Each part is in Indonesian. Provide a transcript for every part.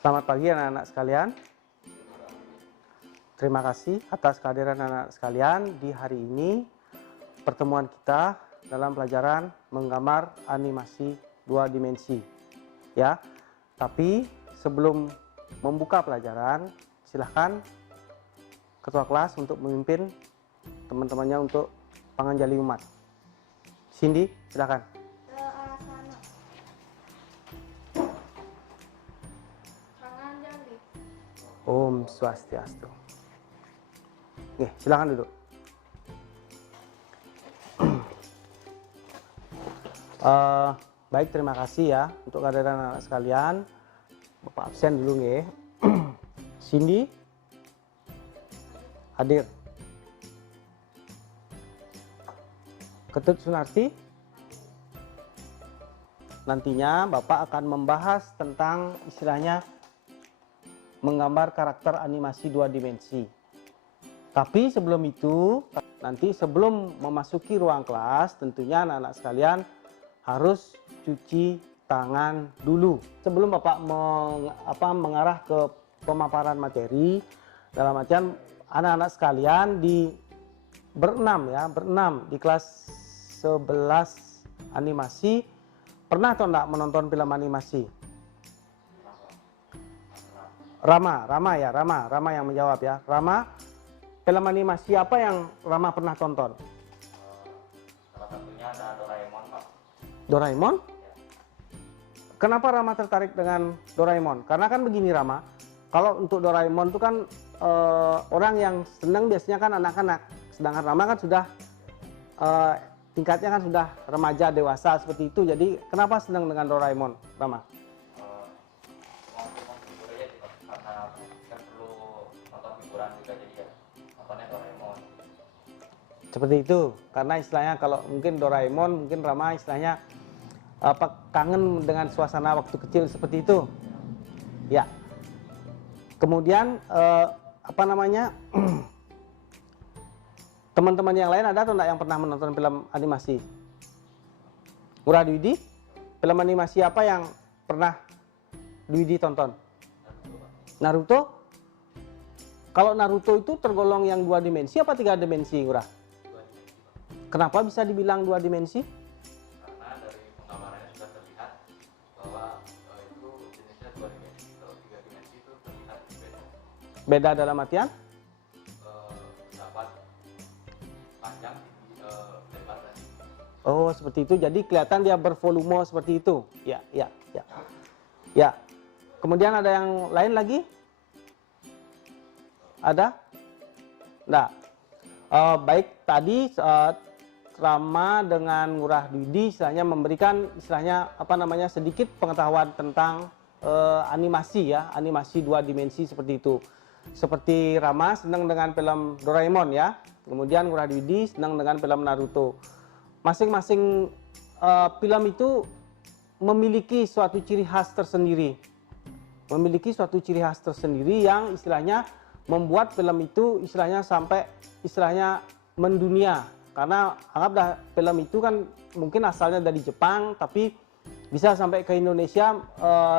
Selamat pagi anak-anak sekalian. Terima kasih atas kehadiran anak-anak sekalian di hari ini. Pertemuan kita dalam pelajaran menggambar animasi 2 dimensi. Ya. Tapi sebelum membuka pelajaran, silahkan ketua kelas untuk memimpin teman-temannya untuk panganjali umat. Cindy, silahkan. Om Swastiastu. Oke, silakan duduk. Baik, terima kasih ya untuk kehadiran anak sekalian. Bapak absen dulu nggih. Cindy hadir. Ketut Sunarti. Nantinya Bapak akan membahas tentang istilahnya menggambar karakter animasi 2 dimensi. Tapi sebelum itu, nanti sebelum memasuki ruang kelas, tentunya anak-anak sekalian harus cuci tangan dulu. Sebelum Bapak mengarah ke pemaparan materi, dalam artian anak-anak sekalian berenam di kelas 11 animasi, pernah atau enggak menonton film animasi? Rama yang menjawab ya. Rama, film animasi apa yang Rama pernah tonton? Salah satunya ada Doraemon, Pak. Doraemon? Ya. Kenapa Rama tertarik dengan Doraemon? Karena kan begini Rama, kalau untuk Doraemon itu kan orang yang senang biasanya kan anak-anak, sedangkan Rama kan sudah tingkatnya kan sudah remaja dewasa seperti itu. Jadi kenapa senang dengan Doraemon, Rama? Karena kan perlu nonton hiburan juga, jadi ya nontonnya Doraemon. Seperti itu, karena istilahnya kalau mungkin Doraemon, mungkin Rama istilahnya kangen dengan suasana waktu kecil seperti itu. Ya. Kemudian teman-teman yang lain ada atau enggak yang pernah menonton film animasi? Ngurah Dwidi, film animasi apa yang pernah Dwidi tonton? Naruto. Kalau Naruto itu tergolong yang 2 dimensi apa 3 dimensi, Ngurah? 2 dimensi, Pak. Kenapa bisa dibilang 2 dimensi? Karena dari penggambarannya sudah terlihat bahwa itu jenisnya 2 dimensi. Kalau 3 dimensi itu terlihat beda. Beda dalam artian? Dapat panjang, lebar dan Oh, seperti itu. Jadi kelihatan dia bervolume seperti itu. Ya. Ya. Kemudian ada yang lain lagi? Ada? Nah, baik tadi Rama dengan Ngurah Dwidi istilahnya memberikan sedikit pengetahuan tentang animasi ya, animasi 2 dimensi seperti itu. Seperti Rama senang dengan film Doraemon ya, kemudian Ngurah Dwidi senang dengan film Naruto. Masing-masing film itu memiliki suatu ciri khas tersendiri. Yang istilahnya membuat film itu sampai mendunia. Karena anggaplah film itu kan mungkin asalnya dari Jepang, tapi bisa sampai ke Indonesia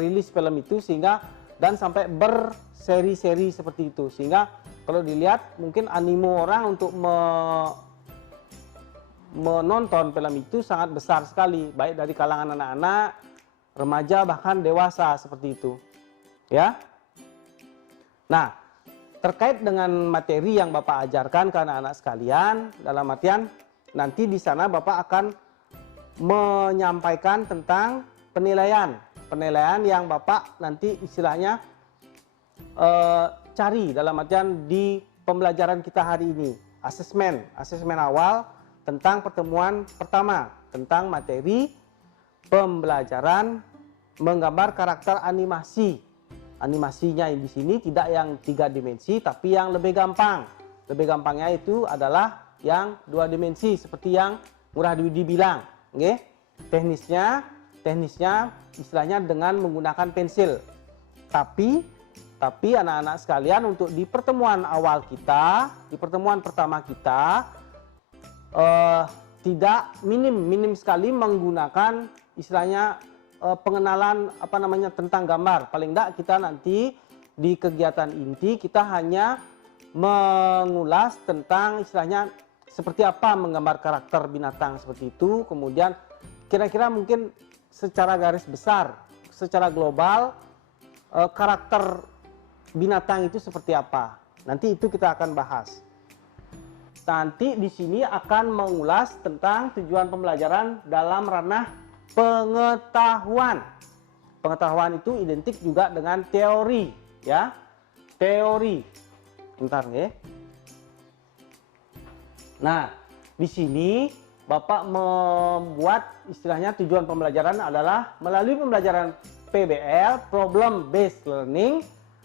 rilis film itu dan sampai berseri-seri seperti itu. Sehingga kalau dilihat mungkin animo orang untuk menonton film itu sangat besar sekali, baik dari kalangan anak-anak, remaja, bahkan dewasa seperti itu. Ya. Nah, terkait dengan materi yang Bapak ajarkan ke anak-anak sekalian, dalam artian nanti di sana Bapak akan menyampaikan tentang penilaian yang Bapak nanti istilahnya cari dalam artian di pembelajaran kita hari ini. Asesmen awal tentang pertemuan pertama, tentang materi pembelajaran menggambar karakter animasi. Animasinya di sini tidak yang 3 dimensi, tapi yang lebih gampang. Lebih gampangnya itu adalah yang 2 dimensi, seperti yang Ngurah Dwidi bilang. Okay? Teknisnya istilahnya dengan menggunakan pensil. Tapi anak-anak sekalian, untuk di pertemuan awal kita, di pertemuan pertama kita, tidak minim sekali menggunakan istilahnya pengenalan tentang gambar. Paling tidak kita nanti di kegiatan inti kita hanya mengulas tentang istilahnya seperti apa menggambar karakter binatang seperti itu. Kemudian kira-kira mungkin secara garis besar, secara global karakter binatang itu seperti apa. Nanti itu kita akan bahas. Nanti di sini akan mengulas tentang tujuan pembelajaran dalam ranah pengetahuan. Pengetahuan itu identik juga dengan teori, ya. Teori. Bentar ya. Nah, di sini Bapak membuat istilahnya tujuan pembelajaran adalah melalui pembelajaran PBL, Problem Based Learning,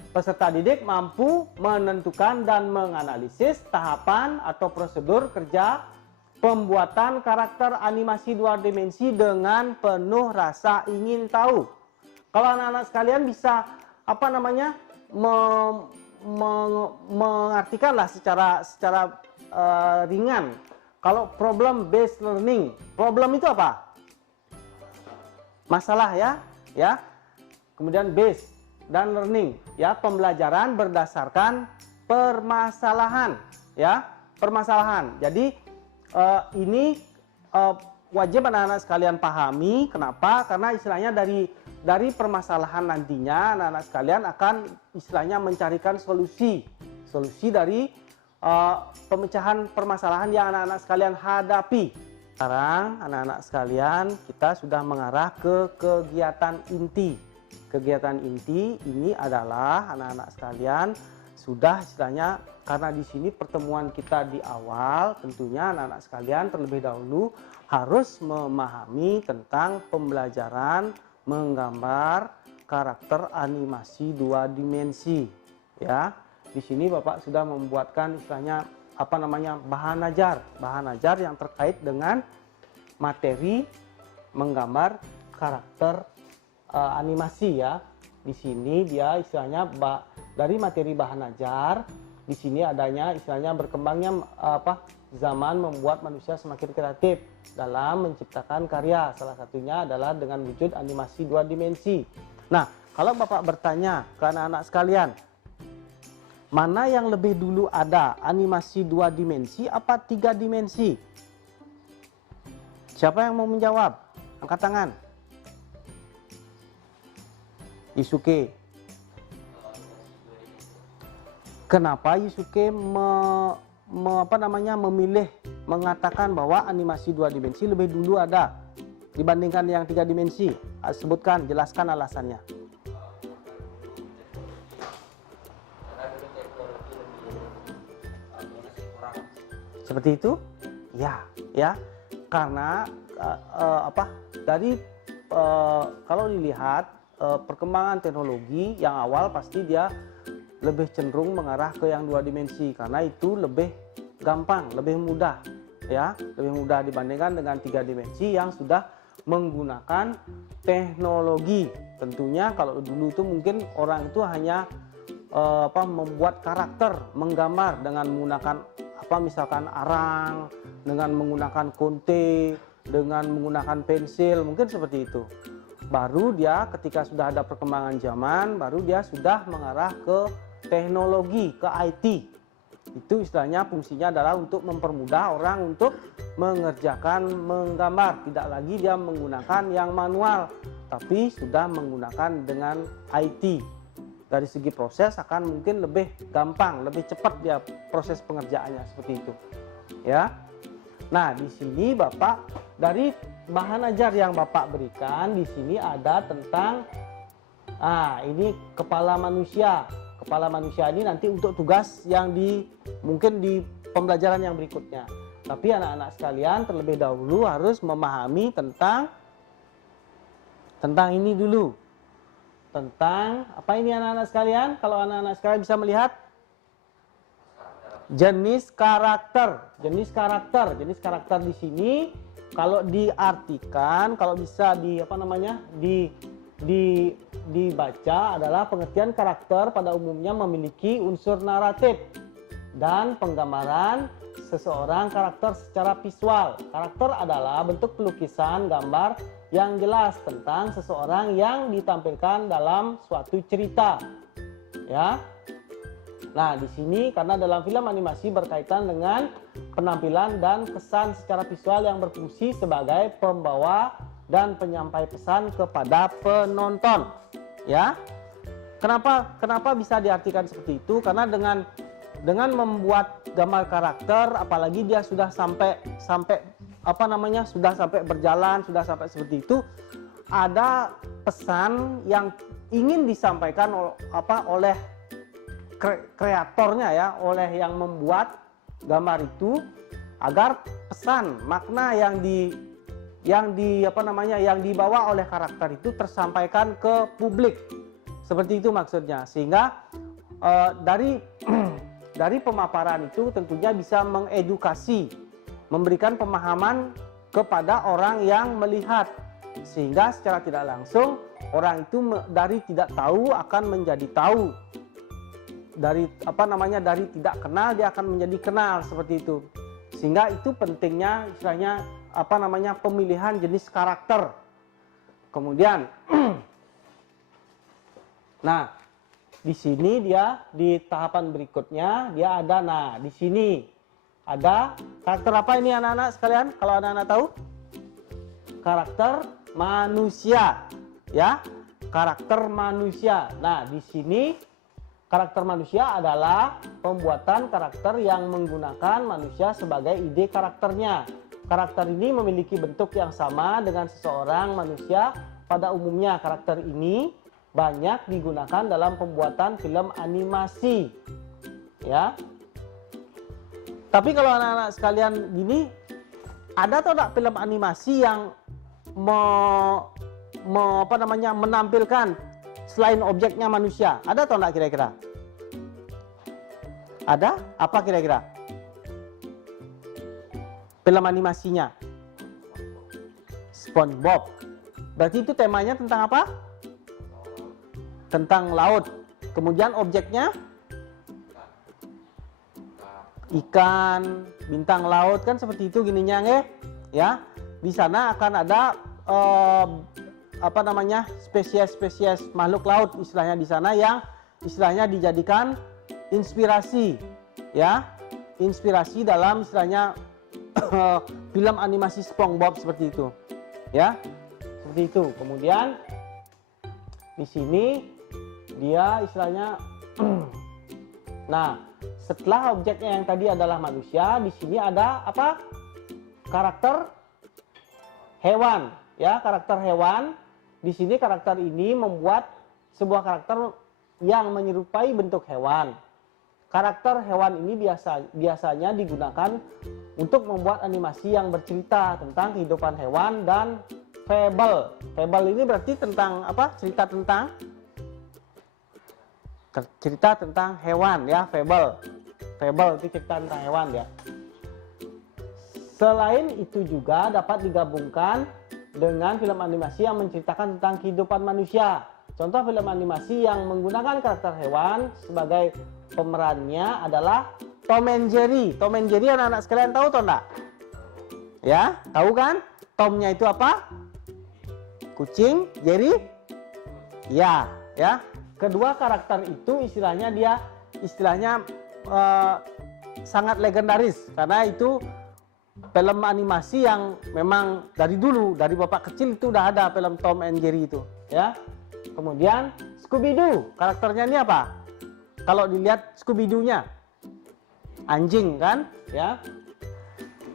peserta didik mampu menentukan dan menganalisis tahapan atau prosedur kerja pembuatan karakter animasi 2 dimensi dengan penuh rasa ingin tahu. Kalau anak-anak sekalian bisa mengartikanlah secara ringan. Kalau problem based learning, problem itu apa? Masalah ya. Kemudian base dan learning, ya, pembelajaran berdasarkan permasalahan, ya, permasalahan. Jadi ini wajib anak-anak sekalian pahami. Kenapa? Karena istilahnya dari permasalahan nantinya anak-anak sekalian akan istilahnya mencarikan solusi dari pemecahan permasalahan yang anak-anak sekalian hadapi. Sekarang anak-anak sekalian kita sudah mengarah ke kegiatan inti. Kegiatan inti ini adalah anak-anak sekalian sudah istilahnya, karena di sini pertemuan kita di awal, tentunya anak-anak sekalian terlebih dahulu harus memahami tentang pembelajaran menggambar karakter animasi 2 dimensi, ya. Di sini Bapak sudah membuatkan istilahnya bahan ajar yang terkait dengan materi menggambar karakter animasi, ya. Di sini dia istilahnya dari materi bahan ajar, di sini adanya istilahnya berkembangnya zaman membuat manusia semakin kreatif dalam menciptakan karya. Salah satunya adalah dengan wujud animasi 2 dimensi. Nah, kalau Bapak bertanya ke anak-anak sekalian, mana yang lebih dulu ada, animasi 2 dimensi apa 3 dimensi? Siapa yang mau menjawab? Angkat tangan. Yusuke. Kenapa Yusuke memilih mengatakan bahwa animasi 2 dimensi lebih dulu ada dibandingkan yang 3 dimensi? Sebutkan, jelaskan alasannya. Seperti itu? Ya. Karena kalau dilihat perkembangan teknologi yang awal pasti dia lebih cenderung mengarah ke yang 2 dimensi karena itu lebih gampang, lebih mudah, ya, lebih mudah dibandingkan dengan 3 dimensi yang sudah menggunakan teknologi. Tentunya kalau dulu itu mungkin orang itu hanya membuat karakter, menggambar dengan menggunakan misalkan arang, dengan menggunakan konte, dengan menggunakan pensil, mungkin seperti itu. Baru dia ketika sudah ada perkembangan zaman, baru dia sudah mengarah ke teknologi, ke IT. Itu istilahnya fungsinya adalah untuk mempermudah orang untuk mengerjakan menggambar. Tidak lagi dia menggunakan yang manual, tapi sudah menggunakan dengan IT. Dari segi proses akan mungkin lebih gampang, lebih cepat dia proses pengerjaannya seperti itu. Ya. Nah, di sini Bapak dari bahan ajar yang Bapak berikan di sini ada tentang ini kepala manusia. Kepala manusia ini nanti untuk tugas yang mungkin di pembelajaran yang berikutnya. Tapi anak-anak sekalian terlebih dahulu harus memahami tentang ini dulu. Tentang apa ini anak-anak sekalian? Kalau anak-anak sekalian bisa melihat jenis karakter. Jenis karakter di sini kalau diartikan, kalau bisa dibaca adalah pengertian karakter pada umumnya memiliki unsur naratif dan penggambaran seseorang karakter secara visual. Karakter adalah bentuk pelukisan, gambar yang jelas tentang seseorang yang ditampilkan dalam suatu cerita. Ya. Nah, di sini karena dalam film animasi berkaitan dengan penampilan dan kesan secara visual yang berfungsi sebagai pembawa dan penyampai pesan kepada penonton. Ya. Kenapa bisa diartikan seperti itu? Karena dengan membuat gambar karakter, apalagi dia sudah sampai sudah sampai berjalan, sudah sampai seperti itu, ada pesan yang ingin disampaikan oleh kreatornya, ya, oleh yang membuat gambar itu, agar pesan makna yang dibawa oleh karakter itu tersampaikan ke publik. Seperti itu maksudnya, sehingga dari pemaparan itu tentunya bisa mengedukasi, memberikan pemahaman kepada orang yang melihat, sehingga secara tidak langsung orang itu dari tidak tahu akan menjadi tahu, dari tidak kenal dia akan menjadi kenal, seperti itu. Sehingga itu pentingnya istilahnya pemilihan jenis karakter. Kemudian nah, di sini dia di tahapan berikutnya dia ada, nah di sini ada karakter apa ini anak-anak sekalian? Kalau anak-anak tahu? Karakter manusia, ya, karakter manusia. Nah, di sini karakter manusia adalah pembuatan karakter yang menggunakan manusia sebagai ide karakternya. Karakter ini memiliki bentuk yang sama dengan seseorang manusia. Pada umumnya karakter ini banyak digunakan dalam pembuatan film animasi, ya. Tapi kalau anak-anak sekalian gini, ada atau tidak film animasi yang menampilkan selain objeknya manusia? Ada atau tidak kira-kira? Ada? Apa kira-kira? Film animasinya SpongeBob. Berarti itu temanya tentang apa? Tentang laut. Kemudian objeknya ikan, bintang laut, kan seperti itu gininya, ya. Di sana akan ada spesies-spesies makhluk laut istilahnya di sana, yang istilahnya dijadikan inspirasi, ya. Inspirasi dalam istilahnya film animasi SpongeBob, seperti itu. Ya. Seperti itu. Kemudian di sini dia istilahnya nah, setelah objeknya yang tadi adalah manusia, di sini ada apa? Karakter hewan, ya, karakter hewan. Di sini karakter ini membuat sebuah karakter yang menyerupai bentuk hewan. Karakter hewan ini biasanya digunakan untuk membuat animasi yang bercerita tentang kehidupan hewan dan fable. Fable ini berarti tentang apa? Cerita tentang hewan, ya, fable. Fable itu cerita tentang hewan, ya. Selain itu juga dapat digabungkan dengan film animasi yang menceritakan tentang kehidupan manusia. Contoh film animasi yang menggunakan karakter hewan sebagai pemerannya adalah Tom and Jerry. Tom and Jerry anak-anak sekalian tahu atau enggak? Ya, tahu kan? Tomnya itu apa? Kucing, Jerry? Ya, ya. Kedua karakter itu istilahnya sangat legendaris, karena itu film animasi yang memang dari dulu, dari bapak kecil itu udah ada film Tom and Jerry itu, ya. Kemudian Scooby-Doo, karakternya ini apa? Kalau dilihat Scooby-Doo-nya, anjing kan, ya.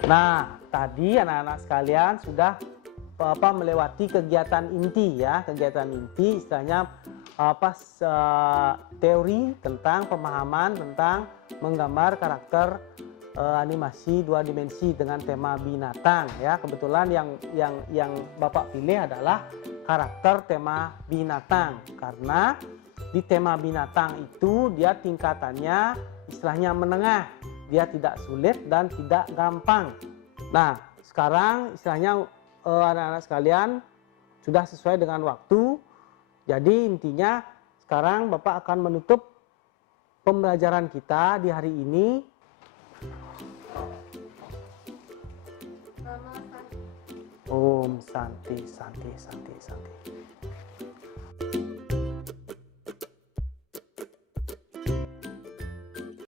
Nah, tadi anak-anak sekalian sudah melewati kegiatan inti, ya, kegiatan inti istilahnya teori tentang pemahaman tentang menggambar karakter animasi 2 dimensi dengan tema binatang, ya. Kebetulan yang Bapak pilih adalah karakter tema binatang, karena di tema binatang itu dia tingkatannya istilahnya menengah, dia tidak sulit dan tidak gampang. Nah, sekarang istilahnya anak-anak sekalian sudah sesuai dengan waktu. Jadi intinya sekarang Bapak akan menutup pembelajaran kita di hari ini. Om Santi Santi Santi Santi.